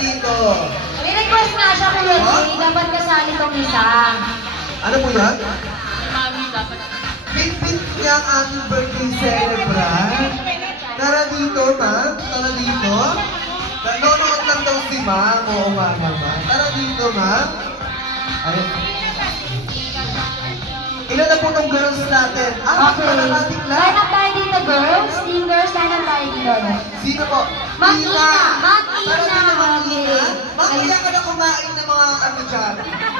dito. May request nga siya, Kuya Jay. Dapat kasali tong isa. Ano po yan? Mami, dapat. Pit-pit niya ang ating birthday celebrant. Tara dito, ma'am. Tara dito. Nanonood lang daw si ma'am. Oo nga naman. Tara dito, ma'am. Ayun. Ilan na po tong girls natin? Okay. Para natin lang. Line up tayo dito, girls. Team girls, line up tayo dito. Sino po? Mag-ina. Tara dito, Mag-ina. mag-ina. Mamaya ka na kumain ng mga ano dyan.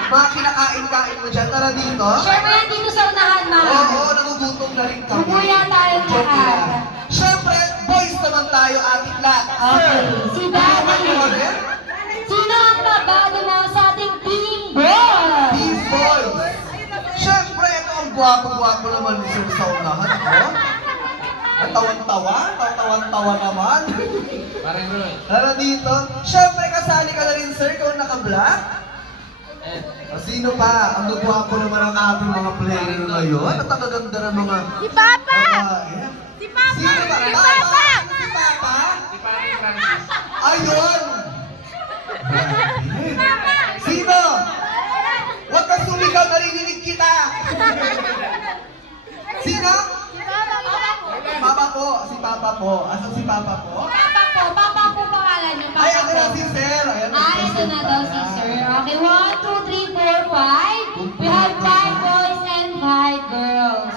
Mga kinakain-kain mo dyan. Tara dito. Share mo yan dito sa unahan, ma'am. Oo, nagugutom na rin kami. Bumuya tayo Joke lahat. lang. Siyempre, boys naman tayo, ating lahat. Okay. Si Daddy. Kami? Sino ang babado mo sa ating team boys? These boys. Siyempre, ito ang gwapo-gwapo naman ni Sir sa unahan. Ako. Natawan-tawa? Natawan-tawa naman. Parang Roy. Tara dito. Siyempre, kasali ka na rin, Sir, ikaw naka-black. Sino pa? Ang gwapo naman ang ating mga player ngayon. At ang gaganda ng mga... Si Papa! babae. Si Papa! Sino ba? Si Papa! Si Papa? Si Parang Francis. Ayun! Sino? Huwag kang sumigaw, narinig kita! Sino? Papa po, si Papa po. Asan si Papa po? Papa po pangalan niyo. Ay, ako na si Sir. Ayan, Ito na daw si Sir. Okay, 1, 2, 3, 4, 5. We have 5 boys and 5 girls.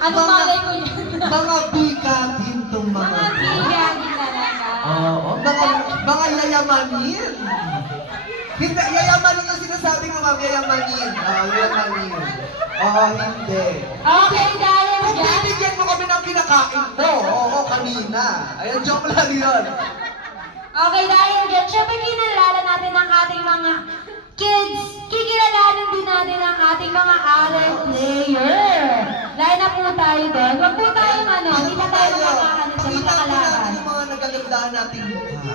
Ano malay ko yun? Mga bigatin tong mga... Mga bigan talaga. Oo, mga yayamanin. Hindi, yayamanin yung sinasabi ko, ma'am, yayamanin. Oo, yayamanin. Oo, hindi. Okay, dahil Kung dyan. bibigyan mo kami ng kinakain mo, oo, kanina. Ayan, joke lang yun. Okay, dahil dyan. Siyempre, kinalala natin ang ating mga kids. Kikilalanin din natin ang ating mga other player. Line up po tayo doon. Huwag po tayong hindi pa tayo makakaano sa mga Pakita po natin kalaban. yung mga nagagandaan nating mukha.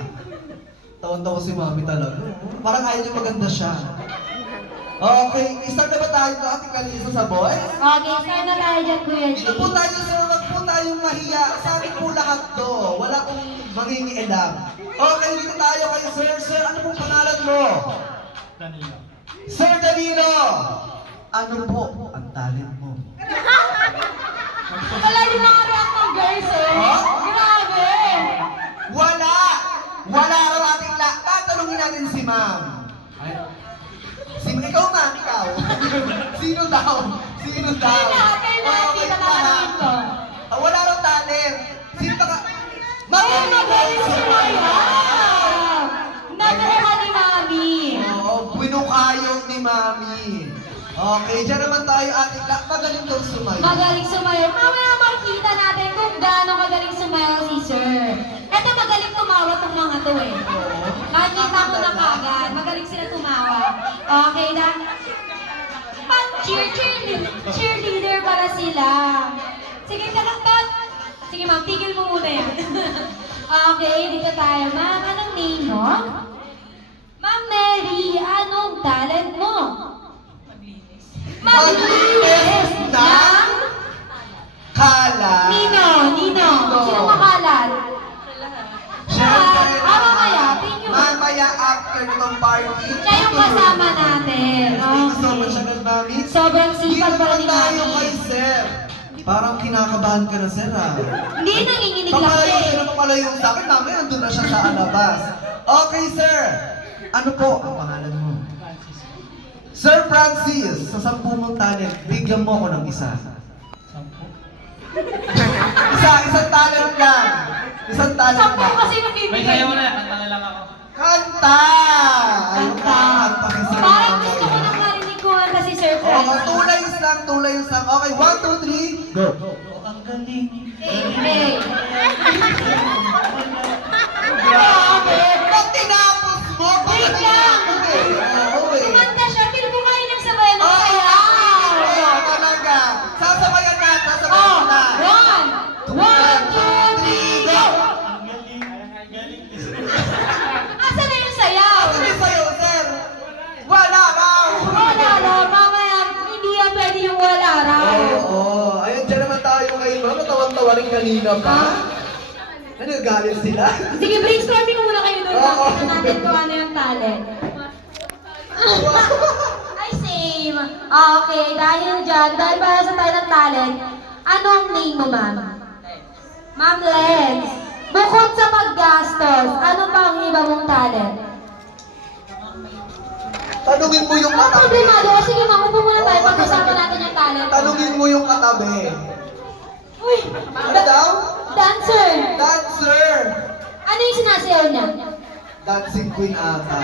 Tawan-tawa si mami talaga. Parang ayaw niya maganda siya. Okay, start na ba tayo sa ating kalisa sa boys? Okay, start na tayo dyan, Kuya G. Dito po tayo sir, wag po tayong mahiya. Sa amin po lahat to. Wala pong mangingialam. Okay, dito tayo kay sir. Sir, ano pong pangalan mo? Danilo. Sir Danilo! Ano po ang talent mo? Wala yung mga rock ng girls, eh. Huh? Grabe! Wala! Wala raw ating lahat. Tatanungin natin si ma'am. Ikaw ma'am, ikaw. Sino daw? Sino daw? Kailan Okay, kita tatanungin ko? Wala raw talent. Sino ka? Ay, magaling si Maya! Nabuka ni Mami. Oo, binukayong ni mami. Okay, dyan naman tayo ating lahat. Magaling daw sumayo. Magaling sumayaw. Mamaya makikita natin kung gaano kagaling sumayaw si Sir. Eto magaling tumawa tong mga to eh. Makikita mo na kagad. Magaling sila tumawa. Okay na? Cheerleader pala sila. Sige ka lang, Pat. Sige ma'am, tigil mo muna yan. Okay, dito tayo. Ma'am, anong name mo? Ma'am Mary, anong talent mo? Maglinis ng Kala. Nino. Sino makalat? Siyempre Mamaya, thank you. Mamaya after nitong party. Siya yung kasama natin. Thank you so much Okay. agad, mami. Sobrang Dito sipag pala ni tayo Mami. kay Sir. Parang kinakabahan ka na, Sir, ha? Hindi, nanginginig lang siya Papalayo eh. siya na papalayo sa akin. Mamaya nandun na siya sa alabas. Okay, Sir. Ano po ang pangalan mo? Sir Francis, sa 10 mong talent, bigyan mo ako ng isa. Isang talent lang. Isang talent Sampo lang. kasi May nabibigay. sayaw na, kanta na lang ako. Kanta! Ayun, Kanta. kanta kay Sir. Parang gusto ko nang marinig ko nga kasi Sir Oo, Francis. two lines lang. Okay, 1, 2, 3, go! Ang galing. Hey. Grabe! Ba't tinapos mo? Wait lang. Oo eh. Kumanta siya, pero kung kayo nagsabayan ng sayaw. Oo, talaga. Sasabayan na, sasabayan Oh, na. 1, 2, 3, go! Asan na yung sayaw? Ano yung sayo, sir? Wala raw! Wala raw, mamaya hindi yan pwede yung wala raw. Oo, ayun, dyan naman tayo ngayon. Matawang-tawa rin kanina pa. Nagagalit sila. Sige, brainstorming muna kayo doon. Oo. Tingnan natin kung ano yung talent. Ay, same. Okay, dahil dyan, dahil para sa tayo ng talent, ano ang name mo, ma'am? Ma'am Lens. Bukod sa paggastos, ano pa ang iba mong talent? Tanungin mo yung Ang katabi. problemado, sige ma'am, upo muna tayo, pag-usapan natin yung talent. Tanungin mo yung katabi. Uy, Ano daw? dancer. Dancer! Ano yung sinasayaw niya? Dancing queen ata.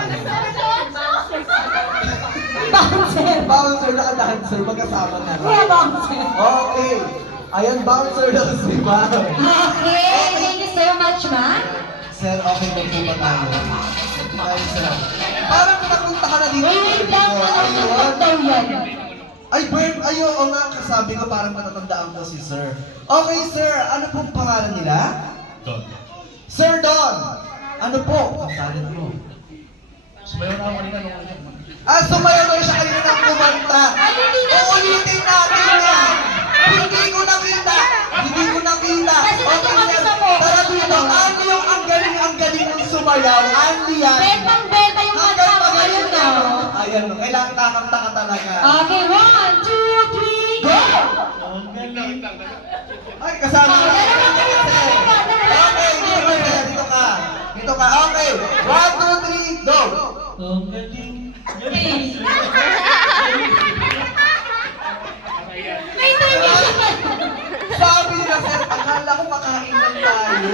Bouncer. Bouncer, naka-dancer, magkasama na Kuya lang. bouncer. Okay. Ayan, bouncer daw si Ma'am. Okay, thank you so much, ma'am. Sir, okay ba po ba tayo? Ay, sir. Parang napunta ka na dito. Wait lang, ano Ayun. daw yan? Ay, Bern, ayun, o nga, kasabi ko parang matatandaan ko si Sir. Okay, Sir, ano pong pangalan nila? Don. Sir Don! Ano po? Ang talent mo. Sumayaw na ako kanina nung ulit. Sumayaw daw siya kanina ng kumanta. Ay, hindi na. Uulitin natin yan! Hindi ko nakita! Hindi ko nakita! Kasi nandun kami sa po. Tara dito, ano yung ang galing mong sumayaw? Andy yan! Betang-beta yung kanta mo ngayon, no? Ayan, no, kailangan kakanta ka talaga. Okay, 1, 2, 3, go! Ang galing. Ay, kasama ka. Okay, dito ka, sir. Dito ka. Dito ka. Okay. 1, 2, 3, go! Ang galing. May intermission pa. Sabi nila, sir, akala ko makain lang tayo.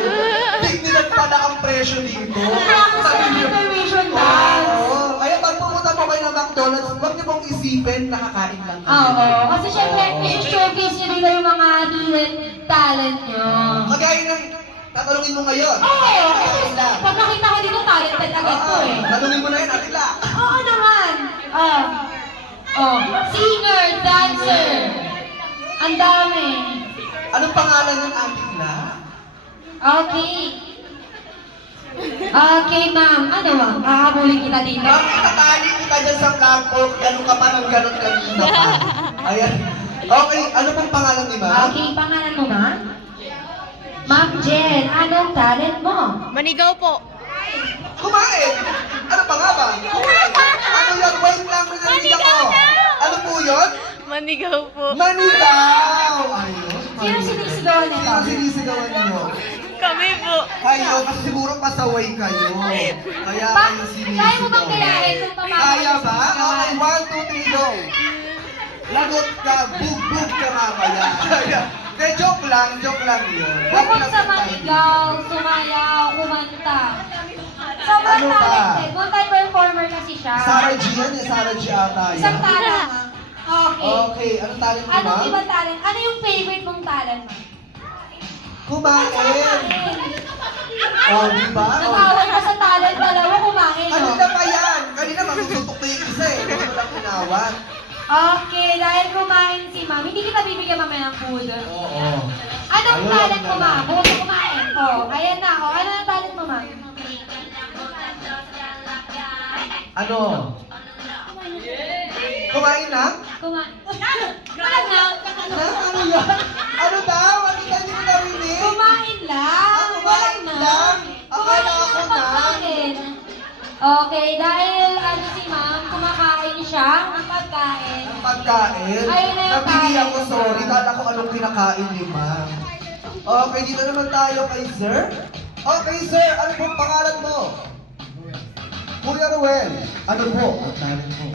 Tignan pala ang presyo dito. Wala ko sa intermission dance. Oo. Kaya pag pumunta po kayo ng McDonald's, huwag niyo pong isipin nakakain lang kayo. Oo, kasi syempre, isi-showcase nyo rin yung mga hidden talent nyo. Kagaya ng tatanungin mo ngayon. Oo, Kakain lang. pag nakita ko dito, talented agad ko eh. Tanungin mo na yan, Ate La. Oo naman. Singer, dancer. Ang dami. Anong pangalan ng Ate La? Okay. Okay, ma'am. Ano ma'am? Kakabulin kita dito. Ma'am, itatali kita dyan sa flag oak. Ganun ka pa ng ganun kanina pa. Ayan. Okay, ano pong pangalan ni Ma'am? Okay, pangalan mo ma'am? Ma'am Jen, anong talent mo? Manigaw po. Kumain! Ano pa nga ba? Kumain! Ano yan? Wait lang, may narinig ako. Ano po yun? Manigaw po. Manigaw! Ayun. Sino sinisigawan nito? Sino sinisigawan niyo? Kami po. Kayo, kasi siguro pasaway kayo. Kaya kayo sinisigaw. Kaya mo bang gayahin kung pamamahay Kaya mo ba? Okay, 1, 2, 3, go! Lagot ka, bugbog ka mamaya. De, joke lang yun. Bukod sa manigaw, sumayaw, kumanta. Sobrang Ano pa? talented. Multi-performer kasi siya. Sarah G yan eh, Sarah G ata yan. Isang talent. Okay. Okay, anong talent mo Anong ba? ibang talent? Ano yung favorite mong talent? Kumain! Kumain. Oh, di ba? Oh. Nag-away ka sa talent, dalawa kumain. Ano no? na pa yan? Kanina masusutok na yung isa eh. Ano lang tinawag? Okay, dahil kumain si ma'am, hindi kita bibigyan mamaya ng food. Oo. Anong Ayun talent lang mo, naman. ma'am? Bukod sa kumain. Oh, ayan na. Oh, ano ang talent mo, ma'am? Ano? Kumain na? Kumain. Kumain na. Ano yan? Ano daw? Ano tayo hindi mo narinig? Kumain lang. Kumain lang? Akala Kumain ko ng na. pagkain. Okay, dahil ano si ma'am, kumakain siya ng pagkain. Ang pagkain? Ayun na yung Nabili talent ako, mo. sorry. Kala ko anong kinakain ni ma'am. Okay, dito naman tayo kay sir. Okay, sir. Ano pong pangalan mo? Kuya Ruel. Ano po? Ang talent mo?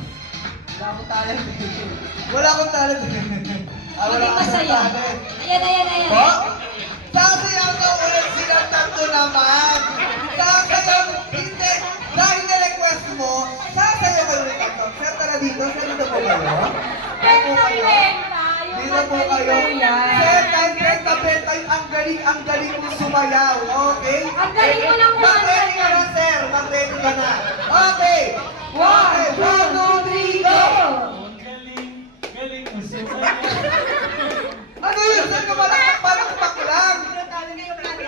Wala akong talent. Wala akong talent. Wala Hindi akong masaya. talent. Ayan. Po? Sasayaw na ulit silang tatlo naman. Sasayaw. Hindi. Dahil na-request mo, sasayaw kayo ulit tatlo. Sir, tara dito. Sir, dito po kayo. Dito po kayo. Dito po kayo. Sir, kahit benta-benta yung ang galing mo sumayaw. Okay? Ang galing mo lang kumanta Mag-ready ka na, sir. Mag-ready ka na. Okay. 1, 2, 3, go! Ang galing. Galing mo sumayaw. Ano yun? Sir, palakpak lang.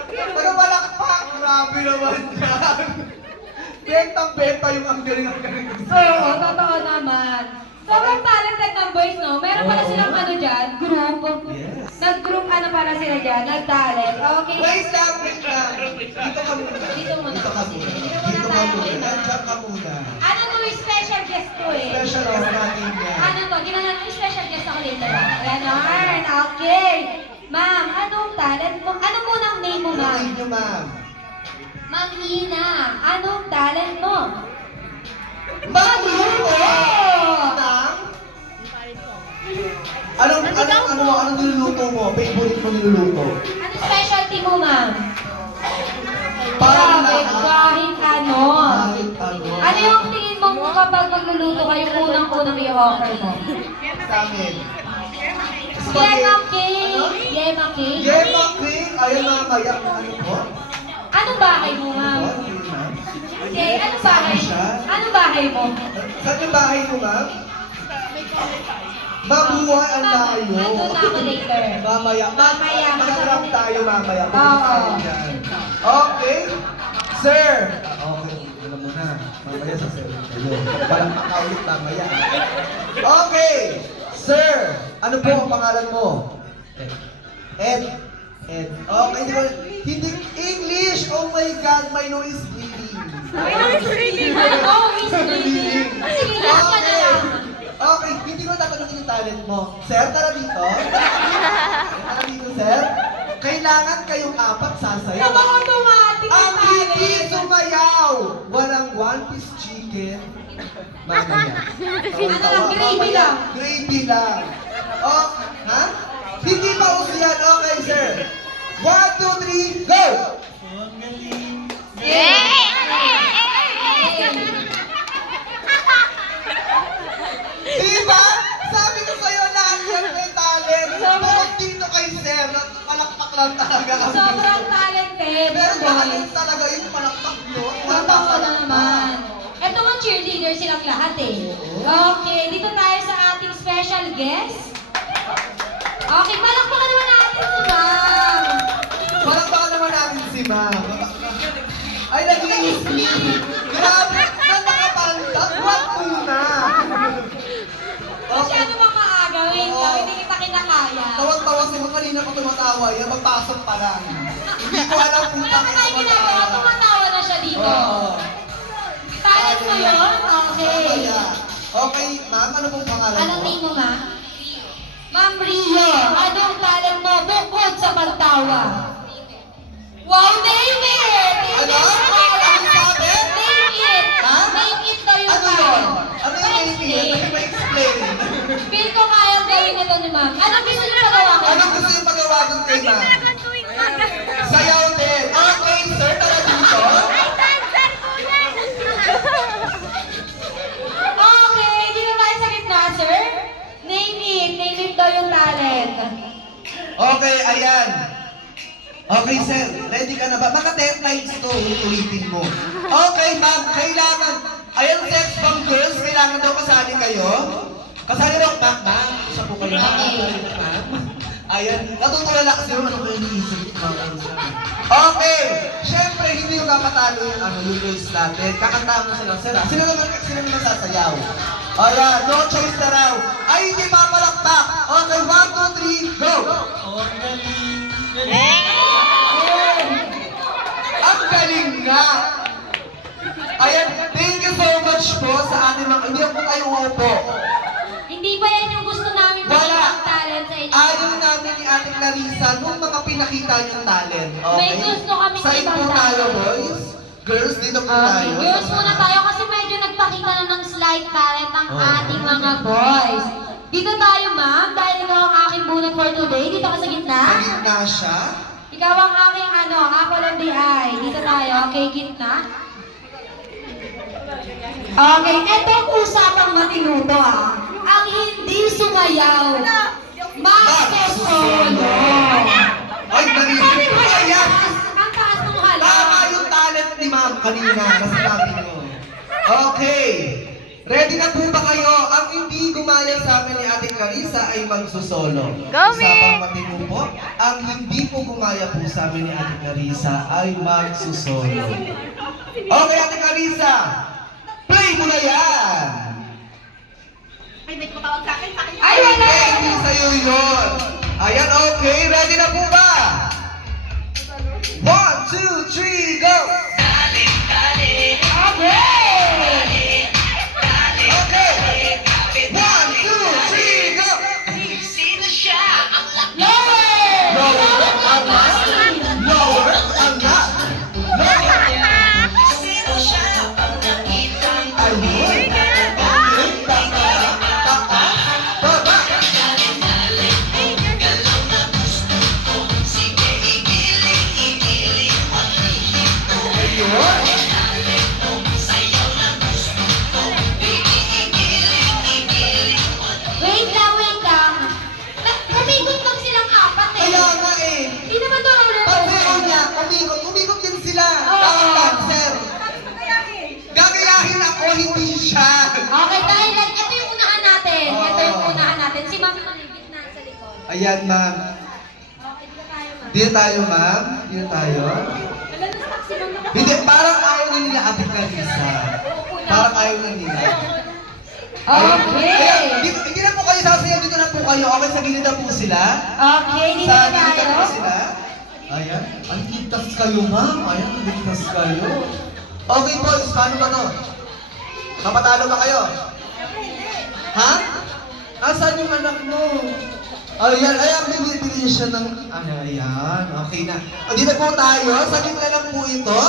Pero palakpak. Grabe naman yan. Bentang-benta yung ang galing. Oo, totoo naman. Sobrang talented ng boys, no? Meron pala silang ano dyan, group. Yes. Nag-group ano para sila dyan, nag-talent. Okay. Wait lang, wait lang. Dito ka muna. Dito muna. Dito ka Sige, muna. dito muna Dito ka tayo muna. muna. Nandiyan ka muna. Ano to, special guest to eh. Special of natin yan. Ano to, ginawa ko special guest ako dito. Ganon, okay. Ma'am, anong talent mo? Ano po ng name mo, Ano ma'am? name niyo, ma'am? Ma'am Ina, anong talent mo? Magluto! Anong niluluto mo? Favorite mo niluluto? Anong specialty mo, ma'am? Parang Grabe, lahat. kahit ano. Kahit ano. Ano yung tingin mo kapag magluluto kayo unang-unang i-offer mo? Sa amin. Yema cake! Ano? Yema cake? Yema cake! Ayun mamaya. Ano po? Anong bahay mo, ma'am? Ano po, ma'am? Okay, anong bahay? Anong bahay mo? Saan yung bahay mo, ma'am? Mabuhay ang layo. Andun na ako later. Mamaya. Mamaya. Mag-rap tayo mamaya. Oo. Pupunta tayo dyan. Okay. Sir. Okay. Alam mo na. Mamaya sa 7 kayo. Parang makaulit mamaya. Okay. Sir. Ano po ang pangalan mo? Ed. Ed. Okay. Hindi English. Oh my God. My nose is bleeding. Oh, is bleeding. Sige, yes ka na lang. Okay, hindi ko tatanungin yung talent mo. Sir, tara dito. Tara dito, sir. Kailangan kayong apat sasayaw. Napaka-automatic Ang yung hindi talent. sumayaw! Walang one-piece chicken. Mamaya. Ano lang, gravy lang. Gravy lang. Oh, ha? Hindi pa uso yan. Okay, sir. 1, 2, 3, go! Ang galing. Diba? Sabi ko sa'yo lahat yan may talent. Bukod dito kay Sir, palakpak lang talaga kami. Sobrang talented. Pero boys. talent talaga yung palakpak nyo. Totoo naman. Ito mga cheerleader silang lahat eh. Okay, dito tayo sa ating special guest. Okay, palakpakan naman natin si Ma'am. Palakpakan naman natin si Ma'am. Ay, nag-i-sleep. Grabe, na nakapantak. Wag muna. Masyado bang maaga? Wait lang, hindi kita kinakaya. Tawag-tawa si Ma'am. Kanina ko tumatawa yan. Magpasok pa lang. Hindi ko alam kung Wala ka tayo ginagawa, tumatawa na siya dito. Oo. Talent mo yun? Okay. Mamaya. Okay, ma'am, ano pong pangalan Anong mo? name mo, Ma'am? Ma'am Rio, anong talent mo bukod sa pagtawa? Wow, name it! Ano? Ano sabi? Name it! Ha? Name it daw yung Ano yun? talent. Ano yung name it? Ma-explain. Feel ko kaya gawin ito ni Ma'am. Anong gusto niyo pagawa ko? Ano gusto yung pagawa doon kay ma'am? Sayaw din. Okay, sir, tara dito. Okay, di na tayo sa gitna, sir? Name it. Name it daw yung talent. Okay, ayan. Okay, sir. Ready ka na ba? Baka 10 times ito, ulitin mo. Okay, ma'am. Kailangan. Ayan, sex bomb girls. Kailangan daw kasali kayo. Kasali daw. Ma'am, isa po kayo. Ma'am. Ayan. Natutulala kasi yung ano ko yung iniisip. Okay. Siyempre, hindi yung kapatalo yung girls natin. Kakanta mo sila. Sila naman sasayaw. Ayan, no choice na raw. Ay, hindi papalakpak. Okay, 1, 2, 3, go! Ang galing. Galing. Ang galing nga! Ayan, thank you so much po sa ating mga... Hindi ako kayo upo. Hindi ba yan yung gusto namin Wala. makita ang talent sa inyo? Ayaw namin ni Ate Clarissa nung mga pinakita niyong talent. Okay? May gusto kami Side ibang po tayo, talent. boys. Girls, dito po Okay, tayo. girls muna tayo kasi medyo nagpakita na ng slight talent ang ating mga boys. Dito tayo, ma'am, dahil ikaw ang aking bunot for today. Dito ka sa gitna. Sa gitna siya. Ikaw ang aking apple of the eye. Dito tayo, okay, gitna. Okay, etong usapang matinuto ang hindi sumayaw. Magsosolo. Ay, narinig ko. Ayan! Ang taas ng hala. Tama yung talent ni ma'am kanina na sinabi niyo. Okay. Ready na po ba kayo? Ang hindi gumaya sa amin ni Ate Clarissa ay magsusolo. Go, me! Usapang matino po. Ang hindi po gumaya po sa amin ni Ate Clarissa ay magsusolo. Okay, Ate Clarissa. Play mo na yan! Ay, wala. Hindi sa'yo yun! Ayan, okay. Ready na po ba? 1, 2, 3, go! Okay! Okay! 1, 2, 3, go! Lower! Lower, ang na. Lower. Ayun. Okay, taas, baba. Ayun. Wait lang. Umikot lang silang apat eh. Kaya nga eh. Hindi naman to roller Pag coaster. meron niya, umikot din sila. Oo. Tawag dancer. Gagayahin ako, hindi siya. Okay, dahil ito yung unahan natin. Oo. Ito yung unahan natin. Si Ma'am yung gitna sa likod. Ayan, ma'am. Okay, dito tayo, Ma'am. Dito tayo, ma'am. Dito tayo. Wala na sa si Ma'am na Hindi, parang ayaw na nila Ate Clarissa. Parang ayaw na nila. Kaya, Okay. hindi na po kayo sasayaw, dito na po kayo. Okay, sa gilid na po sila. Okay, dito Sa na gilid na tayo. po sila. Ayan. Ang ligtas kayo, ma'am. Ayan, ang ligtas kayo. Okay, boys. Paano ba to? Mapatalo ba kayo? Ha? Asan yung anak mo? Ayan, bibili siya ng... Ayan, okay na. O, dito po tayo. Saglit na lang po ito.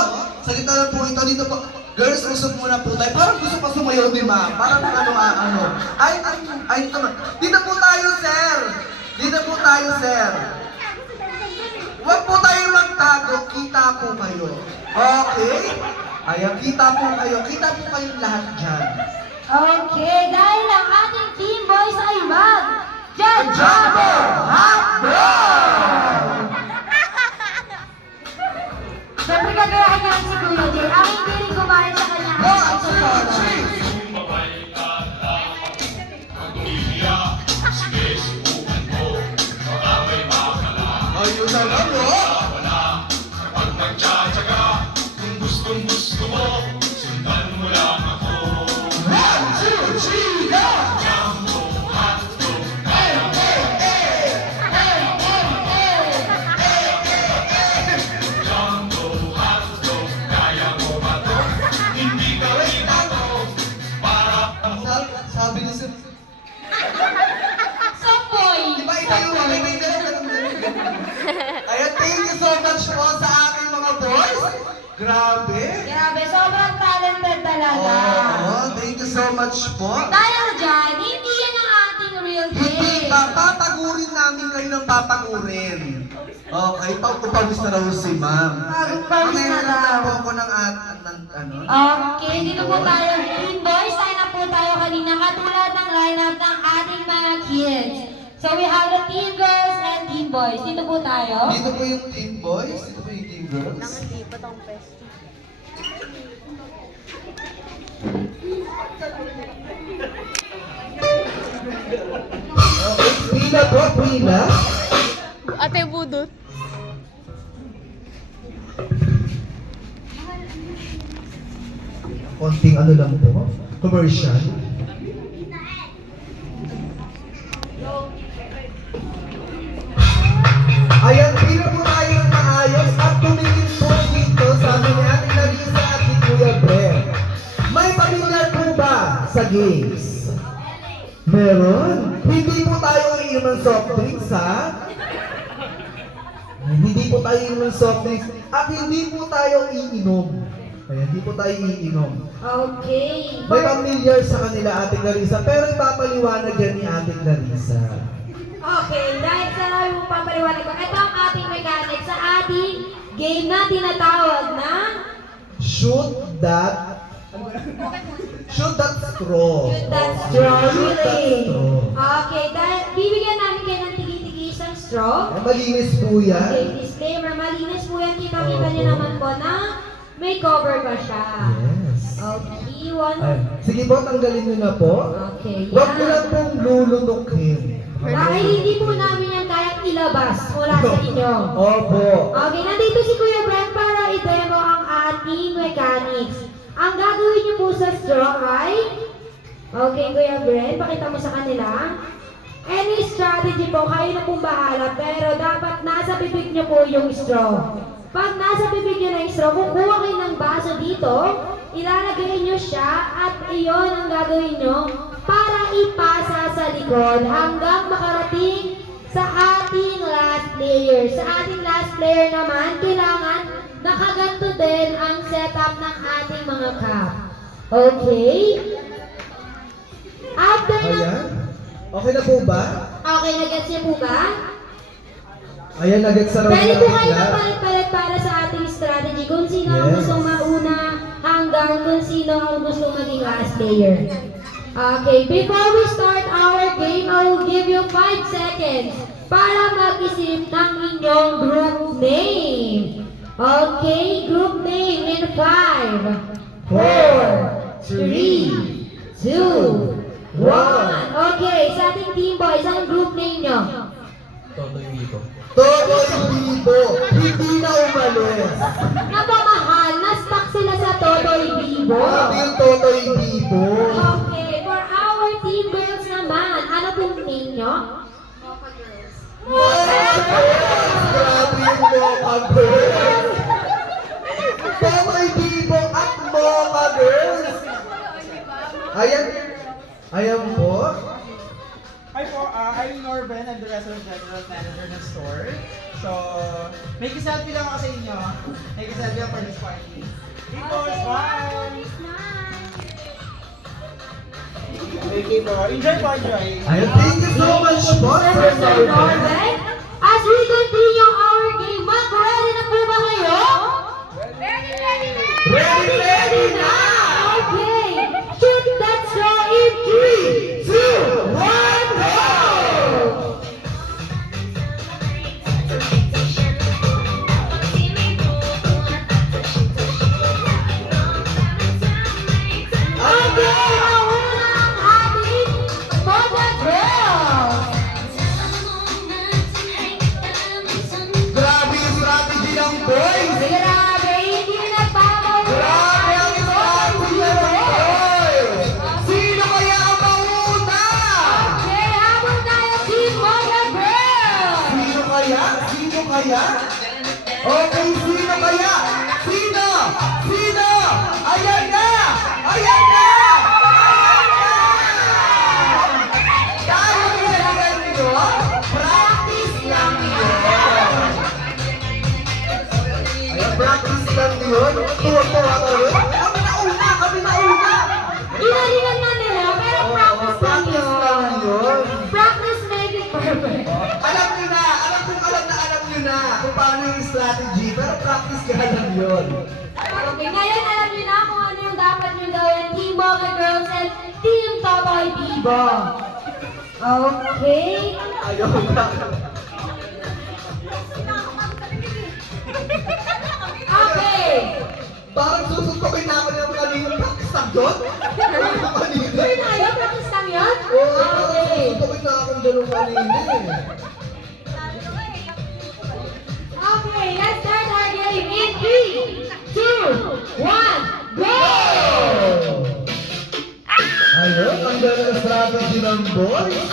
Saglit na lang po ito. Dito po. Girls, usap muna po tayo. Parang gusto pa sumayaw din, ma'am. Parang ano. Ay, ito na. Dito po tayo, sir. Dito po tayo, sir. Huwag po tayo magtago. Kita po kayo. Okay? Ayan, kita po kayo. Kita po kayong lahat dyan. Okay, dahil ang ating team boys ay Jumbo Hotdog! Siyempre gagayahin niya si Kuya Jay. Ang hindi rin kumain sa kanya ay 1, sa 2, solo. 3. Ayun na lang, oh! One, two, three, go! Sabi ni Sir, Sampoy! iba yung mga Ayan, thank you so much po sa ating mga boys. Grabe. Grabe, sobrang talented talaga. Oo, thank you so much po. Dahil dyan, hindi yan ang ating real Hindi Jay. ba, papagurin namin kayo ng papagurin. Okay, pagpapawis na raw si ma'am. Pagpapawis na Mamaya raw. po ako ng ano. Okay, dito po tayo. Team boys, sign up po tayo kanina. Katulad ng lineup ng ating mga kids. So we have the team girls and team boys. Dito po tayo. Dito po yung team boys, dito po yung team girls. Nangandipat ang pwesto. Okay, pila po, pila. Ate Budot. Konting ano lang po, commercial. Ayan, pila po tayo ng maayos at tumingin po dito sabi ni Ate Larissa at ni Kuya Brett. May pamilyar po ba sa games? Meron? Hindi po tayo iinom ng soft drinks, ha? Hindi po tayo iinom ng soft drinks at hindi po tayo iinom. Kaya hindi po tayo iinom. Okay. May pamilyar sa kanila Ate Clarissa, pero ipapaliwanag yan ni Ate Clarissa. Okay, dahil sa yung papaliwanag ko, ito ang ating mechanic sa ating game na tinatawag na Shoot that straw. That's straw. Shoot that straw. Okay, dahil bibigyan namin kayo ng tigi-tigi isang straw. Eh, malinis po yan. Okay, disclaimer, malinis po yan. Kita-kita nyo Opo. naman po na may cover pa siya. Yes. Okay, one. Ay, sige po, tanggalin nyo na po. Okay, Huwag nyo yan. lang pong lulunukin. Dahil hindi po namin yan kayang ilabas mula sa inyo. Opo. Okay, nandito si Kuya Brent para i-demo ang ating mechanics. Ang gagawin niyo po sa straw ay, okay Kuya Brent, pakita mo sa kanila. Any straw strategy po, kayo na pong bahala, pero dapat nasa bibig nyo po yung straw. Pag nasa bibig nyo na yung straw, kukuha kayo ng baso dito, ilalagay nyo siya, at iyon ang gagawin nyo para ipasa sa likod hanggang makarating sa ating last player. Sa ating last player naman, kailangan nakaganto din ang setup ng ating mga cup. Okay? After ng... Ayan. Okay na po ba? Okay, nag-gets niyo po ba? Ayan, nag-gets sa Pwede po kayo Club. magpalit-palit para sa ating strategy kung sino ang Yes. gustong mauna hanggang kung sino ang gustong maging last player. Okay, before we start our game, I will give you 5 seconds para mag-isip ng inyong group name. Okay, group name in 5, 4, 3, 2, 1. Okay, sa ating team boys, ang group name nyo? Totoy dito. Totoy Bibo, hindi na umalis. Napamahal, na-stuck sila sa Totoy Bibo. Grabe yung Totoy Bibo. Okay, for our team girls naman, ano pong name nyo? Grabe yung Mocha Girls. Totoy Bibo at Mocha Girls. Ayan. Ayan po. Hi po, I'm Norben. I'm the restaurant general manager ng store. So, may kiselfie lang ako sa inyo. May kiselfie lang for this party. Dito, smile! Okay po, enjoy po, enjoy! Ayan, thank you so much po, Sir Sir Norben. Norben, as we continue our game, mag-ready na po ba kayo? Ready na! Okay, shoot that straw in 3, 2, 1, go! Okay, nauna ang ating Mocha Girls. Grabe yung strategy ng boys! Grabe, hindi na nagbabawi. Grabe ang strategy ng boys! Sino kaya ang mauna? Okay, habang tayo Team Mocha Girls. Sino kaya? Sino kaya? Okay, sino kaya? Sino? Sino? Ayan na! Ayan na! Ayan na! Tayo nilagyan nyo, practice lang yun. Ayan, practice lang yun. Tuwa-tuwa ka rin. Kami na una! Kami na una! Ginalingan na nila, pero practice lang Practice lang yun. yun. Practice make it perfect. Alam nyo na! Alam nyo na kung paano yung strategy, pero practice ka lang yun. Okay, ngayon alam niyo na kung ano yung dapat niyo gawin. Team Mocha Girls and Team Totoy Bibo. Okay. Ayaw na. Okay. Parang susuntokin na ako ng kanina. Practice lang yun? Kanina. Sure na kayo? Practice lang yun? Oo, parang Okay. susuntokin na akong dalawang kanina eh. Okay, let's start our game in 3, 2, 1, go! Ayun, ang ganda ng strategy ng boys.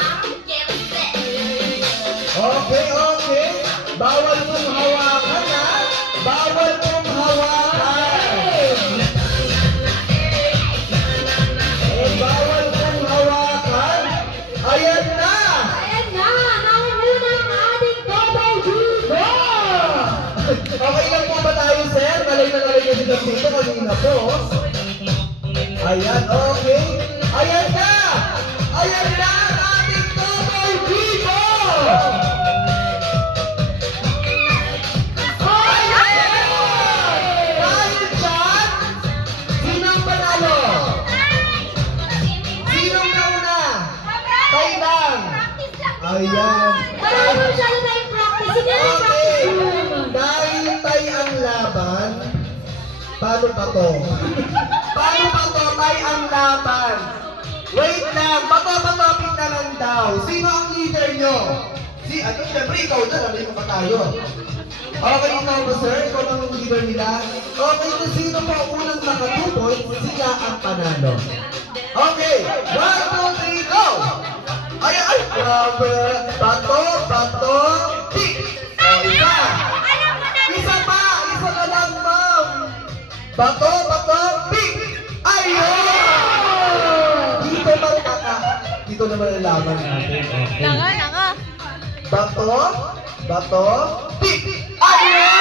Okay, okay. Bawal pong hawakan ha. Bawal pong hawakan. Bawal pong hawakan. Ayan na. Ayan na, nauna ang ating Totoy Bibo! Okay lang po ba tayo, sir? Nalay na kasi dito kanina po. Ayan, okay. Ayan na! Ayan na ang ating Totoy Bibo! Okay! Dahil dyan, sino ang panalo? Sinong nauna? Tayo lang! Ayan. Wala mo masyado tayong practice. Sige na yung Okay. practice room. Dahil tayo ang laban, paano pa to? Paano pa to tayo ang laban? Wait lang, patopik na lang daw. Sino ang leader nyo? Siyempre ikaw na, nalay mo pa tayo. Okay, ikaw ba sir? Ikaw ang leader nila? Okay, kung sino pa unang nakatupot, sila ang panalo. Okay, 1, 2, 3, go! Ay, ay, grabe. Bato, bato, pick. O, isa. Isa pa, isa na lang, ma'am. Bato, bato, pick. Ayun! Dito magkaka. Dito naman nalaman natin. Okay. Naka. Bato, bato, pick. Ayun!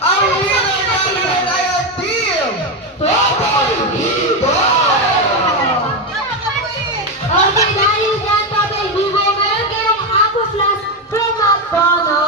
Ang winner natin ay ang team Totoy